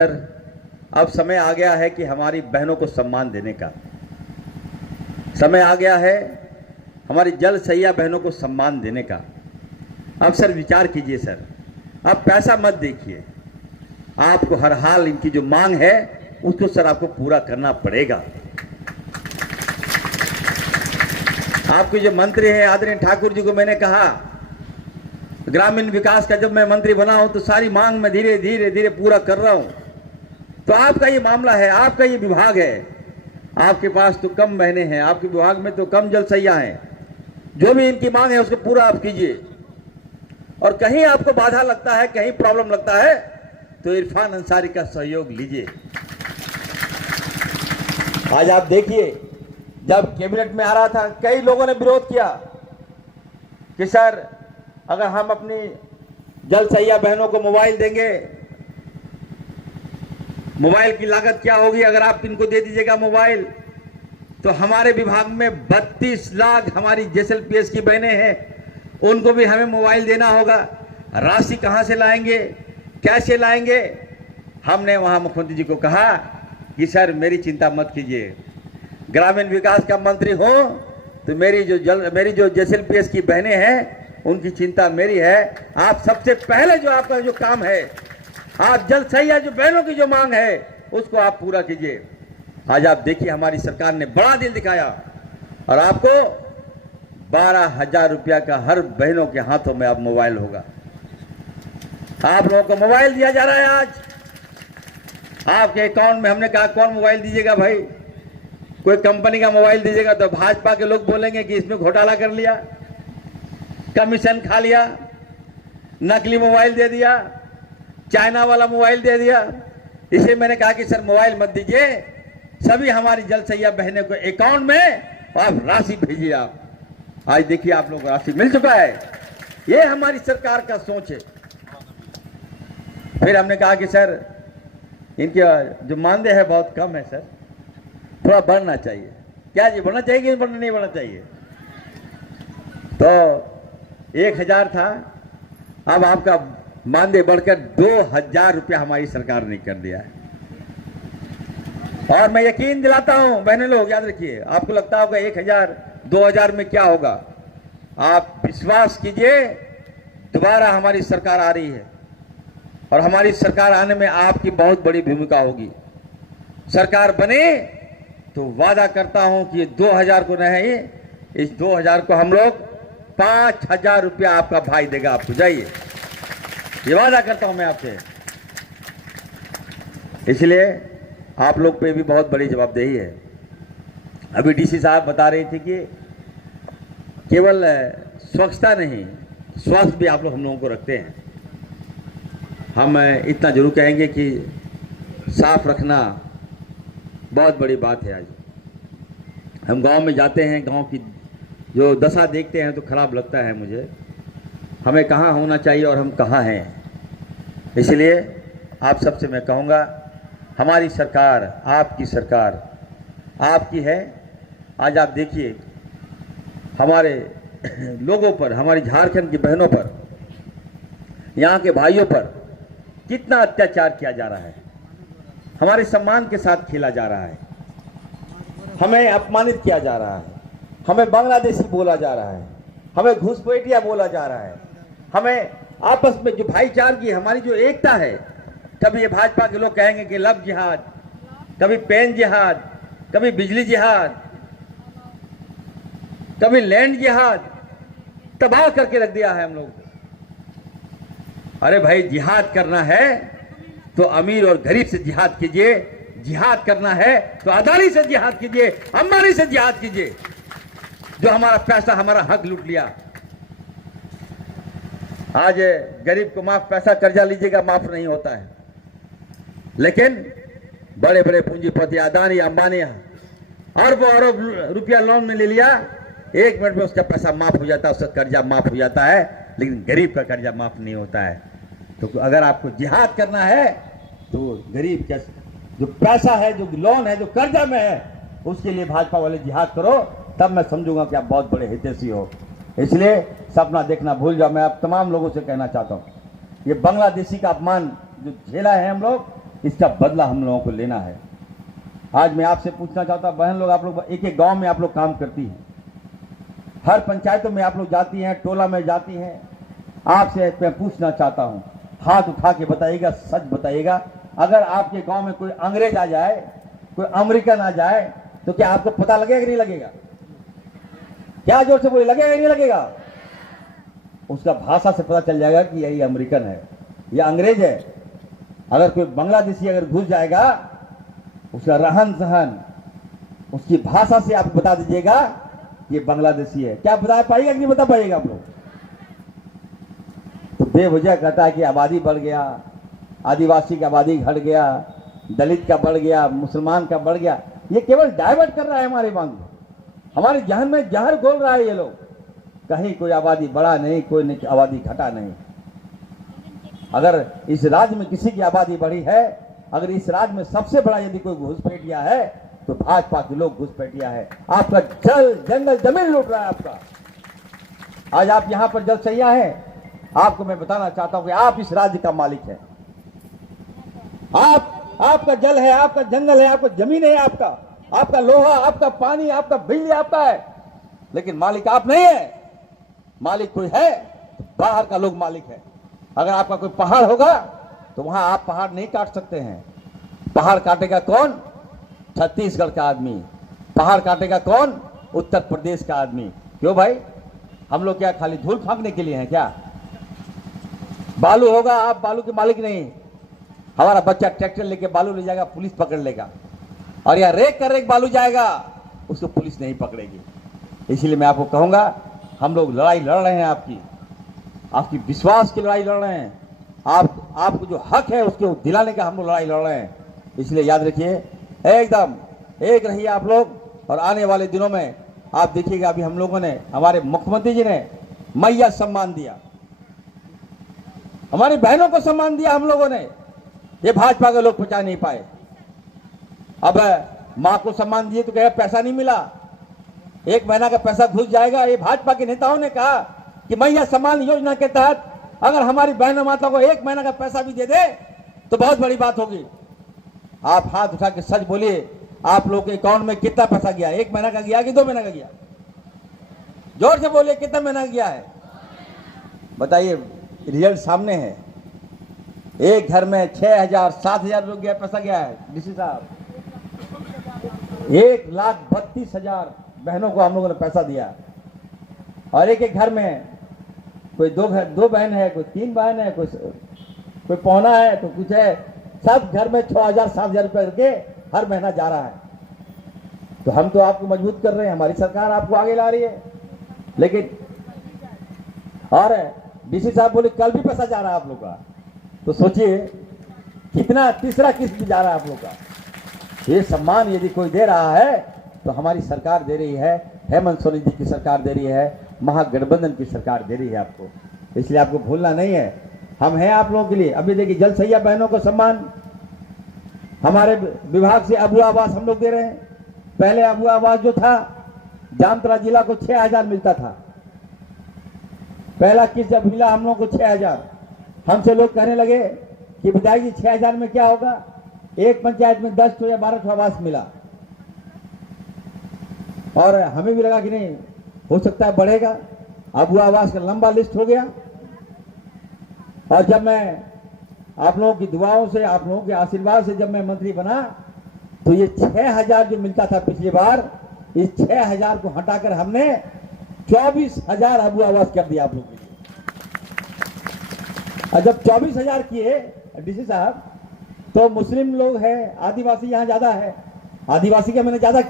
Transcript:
अब समय आ गया है कि हमारी बहनों को सम्मान देने का समय आ गया है, हमारी जल सैया बहनों को सम्मान देने का। अब सर विचार कीजिए सर, अब पैसा मत देखिए, आपको हर हाल इनकी जो मांग है उसको सर आपको पूरा करना पड़ेगा। आपके जो मंत्री हैं आदरणीय ठाकुर जी को मैंने कहा, ग्रामीण विकास का जब मैं मंत्री बना हूं तो सारी मांग मैं धीरे धीरे धीरे पूरा कर रहा हूं। तो आपका ये मामला है, आपका ये विभाग है, आपके पास तो कम बहनें हैं, आपके विभाग में तो कम जल सैया हैं, जो भी इनकी मांग है उसको पूरा आप कीजिए। और कहीं आपको बाधा लगता है, कहीं प्रॉब्लम लगता है तो इरफान अंसारी का सहयोग लीजिए। आज आप देखिए, जब कैबिनेट में आ रहा था कई लोगों ने विरोध किया कि सर अगर हम अपनी जल सैया बहनों को मोबाइल देंगे, मोबाइल की लागत क्या होगी अगर आप इनको दे दीजिएगा मोबाइल, तो हमारे विभाग में 32 लाख हमारी जेएसएलपीएस की बहनें हैं, उनको भी हमें मोबाइल देना होगा। राशि कहां से लाएंगे, कैसे लाएंगे? हमने वहां मुख्यमंत्री जी को कहा कि सर मेरी चिंता मत कीजिए, ग्रामीण विकास का मंत्री हो तो मेरी जो जेएसएलपीएस की बहनें हैं उनकी चिंता मेरी है। आप सबसे पहले जो आपका जो काम है, आप जल सैया जो बहनों की जो मांग है उसको आप पूरा कीजिए। आज आप देखिए हमारी सरकार ने बड़ा दिल दिखाया और आपको 12,000 रुपया का हर बहनों के हाथों में अब मोबाइल होगा। आप लोगों को मोबाइल दिया जा रहा है। आज आपके अकाउंट में हमने कहा कौन मोबाइल दीजिएगा भाई, कोई कंपनी का मोबाइल दीजिएगा तो भाजपा के लोग बोलेंगे कि इसमें घोटाला कर लिया, कमीशन खा लिया, नकली मोबाइल दे दिया, चाइना वाला मोबाइल दे दिया। इसे मैंने कहा कि सर मोबाइल मत दीजिए, सभी हमारी जल सैया बहने को अकाउंट में आप राशि भेजिए। आप आज देखिए आप लोगों को राशि मिल चुका है। ये हमारी सरकार का सोच है। फिर हमने कहा कि सर इनके जो मानदेय है बहुत कम है सर, थोड़ा बढ़ना चाहिए। क्या जी बढ़ना चाहिए कि नहीं बढ़ना चाहिए? तो 1,000 था, अब आपका मानदेय बढ़कर 2,000 रुपया हमारी सरकार ने कर दिया है। और मैं यकीन दिलाता हूं बहने लोग, याद रखिए, आपको लगता होगा 1,000 2,000 में क्या होगा, आप विश्वास कीजिए दोबारा हमारी सरकार आ रही है और हमारी सरकार आने में आपकी बहुत बड़ी भूमिका होगी। सरकार बने तो वादा करता हूं कि 2,000 को नहीं, इस 2,000 को हम लोग 5,000 रुपया आपका भाई देगा आपको, जाइए, ये वादा करता हूं मैं आपसे। इसलिए आप लोग पे भी बहुत बड़ी जवाबदेही है। अभी डीसी साहब बता रहे थे कि केवल स्वच्छता नहीं, स्वास्थ्य भी आप लोग हम लोगों को रखते हैं। हम इतना जरूर कहेंगे कि साफ रखना बहुत बड़ी बात है। आज हम गांव में जाते हैं, गांव की जो दशा देखते हैं तो खराब लगता है मुझे, हमें कहाँ होना चाहिए और हम कहाँ हैं। इसलिए आप सबसे मैं कहूँगा, हमारी सरकार, आपकी सरकार आपकी है। आज आप देखिए हमारे लोगों पर, हमारी झारखंड की बहनों पर, यहाँ के भाइयों पर कितना अत्याचार किया जा रहा है, हमारे सम्मान के साथ खेला जा रहा है, हमें अपमानित किया जा रहा है, हमें बांग्लादेशी बोला जा रहा है, हमें घुसपैठिया बोला जा रहा है, हमें आपस में जो भाईचारगी, हमारी जो एकता है, कभी ये भाजपा के लोग कहेंगे कि लव जिहाद, कभी पेन जिहाद, कभी बिजली जिहाद, कभी लैंड जिहाद, तबाह करके रख दिया है हम लोग। अरे भाई जिहाद करना है तो अमीर और गरीब से जिहाद कीजिए, जिहाद करना है तो अदानी से जिहाद कीजिए, अंबानी से जिहाद कीजिए, जो हमारा पैसा, हमारा हक लूट लिया। आज गरीब को माफ, पैसा कर्जा लीजिएगा माफ नहीं होता है, लेकिन बड़े बड़े पूंजीपति अदानी अंबानी अरबों अरब रुपया लोन में ले लिया, 1 मिनट में उसका पैसा माफ हो जाता है, उसका कर्जा माफ हो जाता है, लेकिन गरीब का कर्जा माफ नहीं होता है। तो अगर आपको जिहाद करना है तो गरीब का जो पैसा है, जो लोन है, जो कर्जा में है, उसके लिए भाजपा वाले जिहाद करो, तब मैं समझूंगा कि आप बहुत बड़े हितैषी हो। इसलिए सपना देखना भूल जाओ। मैं आप तमाम लोगों से कहना चाहता हूं, ये बांग्लादेशी का अपमान जो झेला है हम लोग, इसका बदला हम लोगों को लेना है। आज मैं आपसे पूछना चाहता हूं, बहन लोग, आप लोग एक एक गांव में आप लोग काम करती हैं, हर पंचायतों में आप लोग जाती हैं, टोला में जाती हैं। आपसे मैं पूछना चाहता हूं, हाथ उठा के बताइएगा, सच बताइएगा, अगर आपके गांव में कोई अंग्रेज आ जाए, कोई अमेरिकन आ जाए, तो क्या आपको पता लगेगा कि नहीं लगेगा? क्या जोर से बोले, लगेगा कि नहीं लगेगा? उसका भाषा से पता चल जाएगा कि यही अमेरिकन है, यह अंग्रेज है। अगर कोई बांग्लादेशी अगर घुस जाएगा, उसका रहन सहन, उसकी भाषा से आप बता दीजिएगा ये बांग्लादेशी है। क्या बता पाइएगा कि नहीं बता पाइएगा आप लोग? तो बेवजह कहता है कि आबादी बढ़ गया, आदिवासी की आबादी घट गया, दलित का बढ़ गया, मुसलमान का बढ़ गया। ये केवल डाइवर्ट कर रहा है हमारे मन को, हमारे जहन में जहर घोल रहा है ये लोग। कहीं कोई आबादी बढ़ा नहीं, कोई आबादी घटा नहीं। अगर इस राज्य में किसी की आबादी बढ़ी है, अगर इस राज्य में सबसे बड़ा यदि कोई घुसपैठिया है तो भाजपा के लोग घुसपैठिया है। आपका जल जंगल जमीन लूट रहा है आपका। आज आप यहां पर जल सैया है, आपको मैं बताना चाहता हूं कि आप इस राज्य का मालिक है। आपका जल है, आपका जंगल है, आपका जमीन है, आपका लोहा, आपका पानी, आपका बिजली आपका है, लेकिन मालिक आप नहीं है। मालिक कोई है तो बाहर का लोग मालिक है। अगर आपका कोई पहाड़ होगा तो वहां आप पहाड़ नहीं काट सकते हैं। पहाड़ काटेगा कौन? छत्तीसगढ़ का आदमी। पहाड़ काटेगा कौन? उत्तर प्रदेश का आदमी। क्यों भाई, हम लोग क्या खाली धूल फेंकने के लिए हैं क्या? बालू होगा, आप बालू के मालिक नहीं। हमारा बच्चा ट्रैक्टर लेके बालू ले जाएगा, पुलिस पकड़ लेगा, और या रेक कर रेक बालू जाएगा, उसको पुलिस नहीं पकड़ेगी। इसीलिए मैं आपको कहूंगा, हम लोग लड़ाई लड़ रहे हैं, आपकी विश्वास की लड़ाई लड़ रहे हैं। आपको जो हक है उसको दिलाने का हम लोग लड़ाई लड़ रहे हैं। इसलिए याद रखिए, एकदम एक रहिए आप लोग। और आने वाले दिनों में आप देखिएगा, अभी हम लोगों ने, हमारे मुख्यमंत्री जी ने मैया सम्मान दिया, हमारी बहनों को सम्मान दिया हम लोगों ने। ये भाजपा के लोग पहुंचा नहीं पाए। अब मां को सम्मान दिए तो कहे पैसा नहीं मिला, 1 महीना का पैसा घुस जाएगा। ये भाजपा के नेताओं ने कहा कि मैया सम्मान योजना के तहत अगर हमारी बहन माता को 1 महीना का पैसा भी दे दे तो बहुत बड़ी बात होगी। आप हाथ उठा के सच बोलिए, आप लोग के अकाउंट में कितना पैसा गया? 1 महीना का गया कि 2 महीना का गया? जोर से बोलिए, कितना महीना गया है? बताइए, रिजल्ट सामने है। एक घर में 6,000 7,000 लोग गया, पैसा गया है। डीसी साहब, 1,32,000 बहनों को हम लोगों ने पैसा दिया। और एक एक घर में कोई 2 बहन है, कोई 3 बहन है, कोई पौना है, तो कुछ है, सब घर में 6,000 7,000 रुपए करके हर महीना जा रहा है। तो हम तो आपको मजबूत कर रहे हैं, हमारी सरकार आपको आगे ला रही है। लेकिन और डीसी साहब बोले कल भी पैसा जा रहा है आप लोग का, तो सोचिए कितना तीसरा किस्त जा रहा है आप लोग का। ये सम्मान यदि कोई दे रहा है तो हमारी सरकार दे रही है, हेमंत सोरेन जी की सरकार दे रही है, महागठबंधन की सरकार दे रही है आपको। इसलिए आपको भूलना नहीं है, हम हैं आप लोगों के लिए। अभी देखिए, जल सैया बहनों को सम्मान हमारे विभाग से अबू आवास हम लोग दे रहे हैं। पहले अबू आवास जो था, जामताड़ा जिला को 6,000 मिलता था। पहला किस्त जब मिला हम लोग को 6,000, हमसे लोग कहने लगे कि विधायक जी 6,000 में क्या होगा? एक पंचायत में 10 या 12 आवास मिला, और हमें भी लगा कि नहीं, हो सकता है बढ़ेगा। अबू आवास का लंबा लिस्ट हो गया। और जब मैं आप लोगों की दुआओं से, आप लोगों के आशीर्वाद से जब मैं मंत्री बना, तो ये 6,000 जो मिलता था पिछली बार, इस 6,000 को हटाकर हमने 24,000 अबू आवास कर दिया आप लोगों के लिए। और जब 24,000 किए डीसी साहब, तो मुस्लिम लोग हैं, आदिवासी यहाँ ज्यादा है, आदिवासी का मैंने ज्यादा